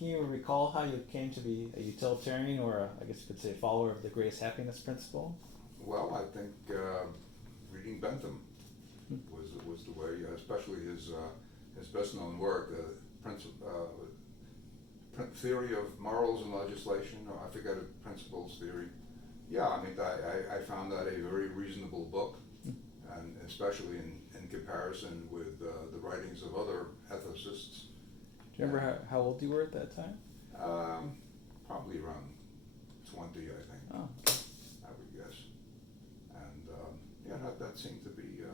can you recall how you came to be a utilitarian, or I guess you could say follower of the greatest happiness principle? Well, I think reading Bentham was the way, especially his best known work, Theory of Morals and Legislation, or I forget it, Principles Theory. Yeah, I mean, I found that a very reasonable book, and especially in comparison with the writings of other ethicists. Do you remember how old you were at that time? Probably around 20, I think. Oh, okay. I would guess. And yeah, that seemed to be.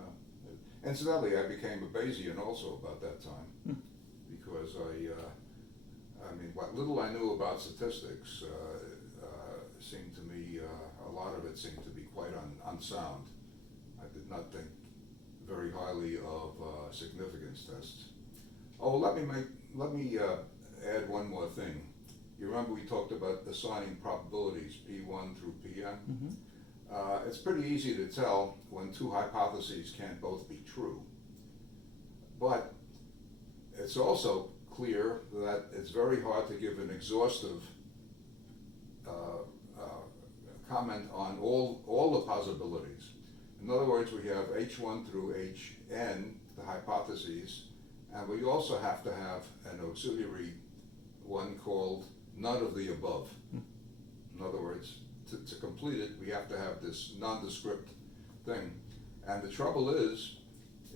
Incidentally, I became a Bayesian also about that time, because I mean, what little I knew about statistics seemed to me, a lot of it seemed to be quite unsound. I did not think very highly of significance tests. Oh, let me add one more thing. You remember we talked about assigning probabilities P1 through Pn? Mm-hmm. It's pretty easy to tell when two hypotheses can't both be true. But it's also clear that it's very hard to give an exhaustive comment on all the possibilities. In other words, we have H1 through Hn, the hypotheses, and we also have to have an auxiliary one called none of the above. In other words, to complete it, we have to have this nondescript thing. And the trouble is,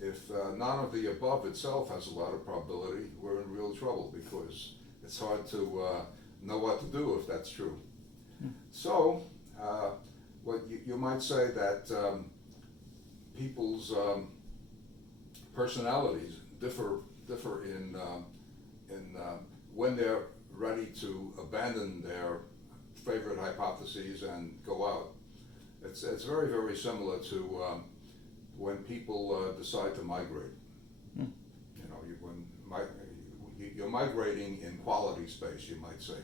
if none of the above itself has a lot of probability, we're in real trouble, because it's hard to know what to do if that's true. So, what you might say that people's personalities differ in when they're ready to abandon their favorite hypotheses and go out. It's very, very similar to when people decide to migrate. You know, you're migrating in quality space, you might say.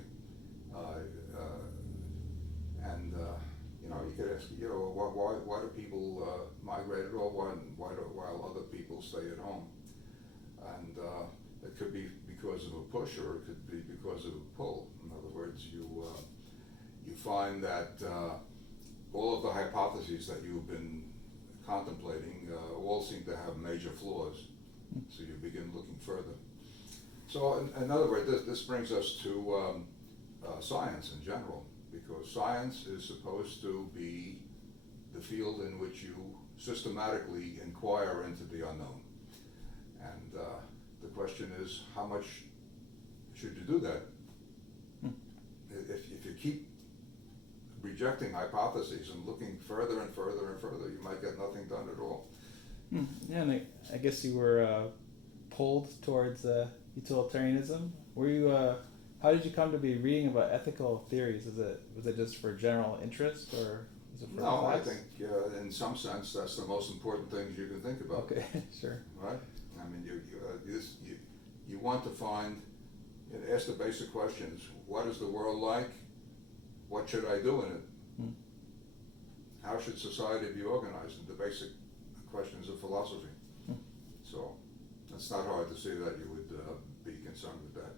And you know, you could ask, you know, why do people migrate at all? While other people stay at home? And it could be because of a push, or it could be because of a pull. In other words, you find that all of the hypotheses that you've been contemplating all seem to have major flaws. So you begin looking further. So in other words, this brings us to science in general, because science is supposed to be the field in which you systematically inquire into the unknown. And the question is, how much should you do that? If you keep rejecting hypotheses and looking further and further and further, you might get nothing done at all. Yeah, and I guess you were pulled towards utilitarianism. Were you? How did you come to be reading about ethical theories? Was it just for general interest, or was it for No, class? I think in some sense that's the most important things you can think about. Okay, sure. Right? I mean, you want to find, ask the basic questions. What is the world like? What should I do in it? How should society be organized? The basic questions of philosophy. So it's not hard to see that you would be concerned with that.